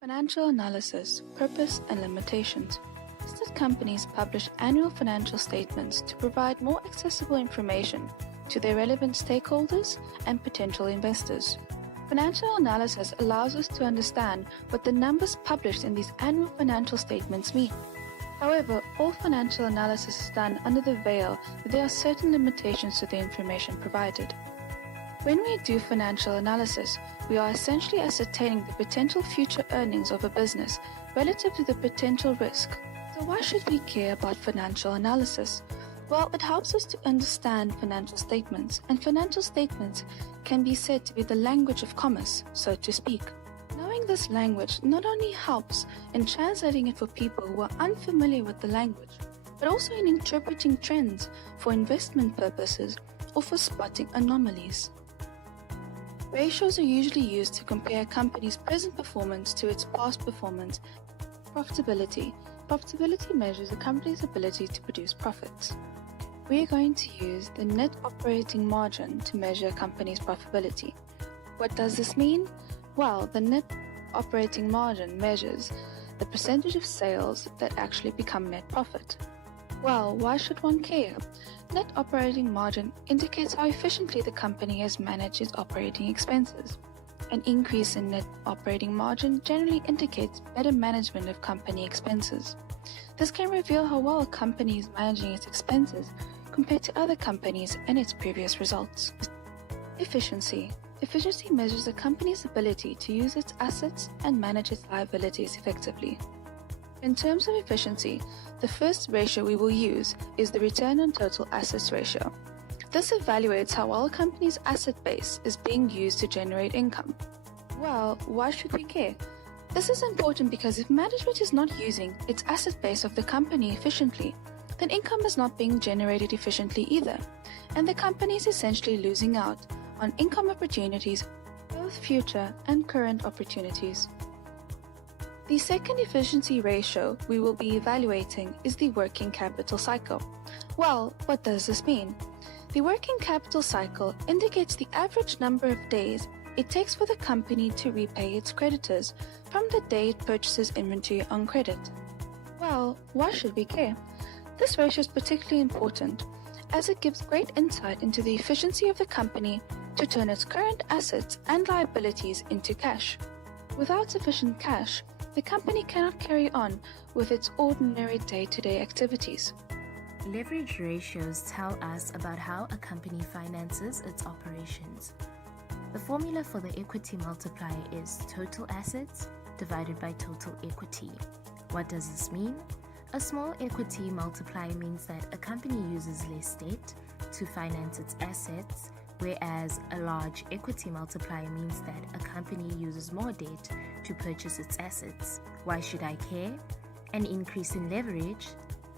Financial analysis, purpose and limitations. Listed companies publish annual financial statements to provide more accessible information to their relevant stakeholders and potential investors. Financial analysis allows us to understand what the numbers published in these annual financial statements mean. However, all financial analysis is done under the veil that there are certain limitations to the information provided. When we do financial analysis, we are essentially ascertaining the potential future earnings of a business relative to the potential risk. So why should we care about financial analysis? Well, it helps us to understand financial statements, and financial statements can be said to be the language of commerce, so to speak. Knowing this language not only helps in translating it for people who are unfamiliar with the language, but also in interpreting trends for investment purposes or for spotting anomalies. Ratios are usually used to compare a company's present performance to its past performance. Profitability. Profitability measures a company's ability to produce profits. We are going to use the net operating margin to measure a company's profitability. What does this mean? Well, the net operating margin measures the percentage of sales that actually become net profit. Well, why should one care? Net operating margin indicates how efficiently the company has managed its operating expenses. An increase in net operating margin generally indicates better management of company expenses. This can reveal how well a company is managing its expenses compared to other companies and its previous results. Efficiency. Efficiency measures a company's ability to use its assets and manage its liabilities effectively. In terms of efficiency, the first ratio we will use is the return on total assets ratio. This evaluates how well a company's asset base is being used to generate income. Well, why should we care? This is important because if management is not using its asset base of the company efficiently, then income is not being generated efficiently either, and the company is essentially losing out on income opportunities, both future and current opportunities. The second efficiency ratio we will be evaluating is the working capital cycle. Well, what does this mean? The working capital cycle indicates the average number of days it takes for the company to repay its creditors from the day it purchases inventory on credit. Well, why should we care? This ratio is particularly important as it gives great insight into the efficiency of the company to turn its current assets and liabilities into cash. Without sufficient cash, the company cannot carry on with its ordinary day-to-day activities. Leverage ratios tell us about how a company finances its operations. The formula for the equity multiplier is total assets divided by total equity. What does this mean? A small equity multiplier means that a company uses less debt to finance its assets, whereas a large equity multiplier means that a company uses more debt to purchase its assets. Why should I care? An increase in leverage,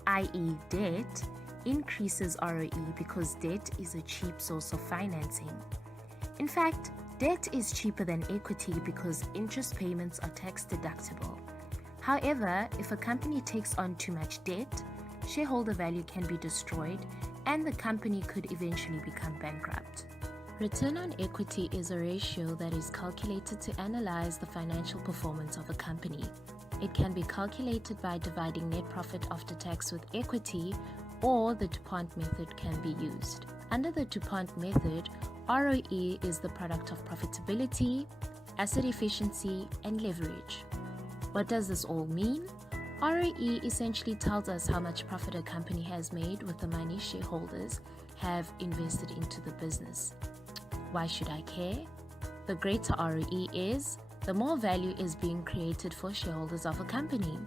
i.e. debt, increases ROE because debt is a cheap source of financing. In fact, debt is cheaper than equity because interest payments are tax deductible. However, if a company takes on too much debt, shareholder value can be destroyed and the company could eventually become bankrupt. Return on equity is a ratio that is calculated to analyze the financial performance of a company. It can be calculated by dividing net profit after tax with equity, or the DuPont method can be used. Under the DuPont method, ROE is the product of profitability, asset efficiency, and leverage. What does this all mean? ROE essentially tells us how much profit a company has made with the money shareholders have invested into the business. Why should I care? The greater ROE is, the more value is being created for shareholders of a company.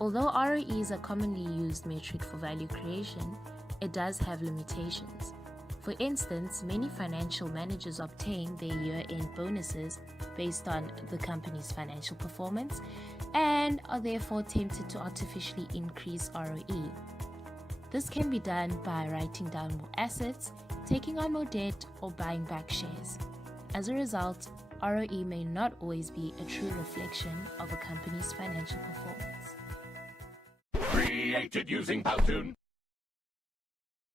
Although ROE is a commonly used metric for value creation, it does have limitations. For instance, many financial managers obtain their year-end bonuses based on the company's financial performance and are therefore tempted to artificially increase ROE. This can be done by writing down more assets, taking on more debt, or buying back shares. As a result, ROE may not always be a true reflection of a company's financial performance. Created using Powtoon.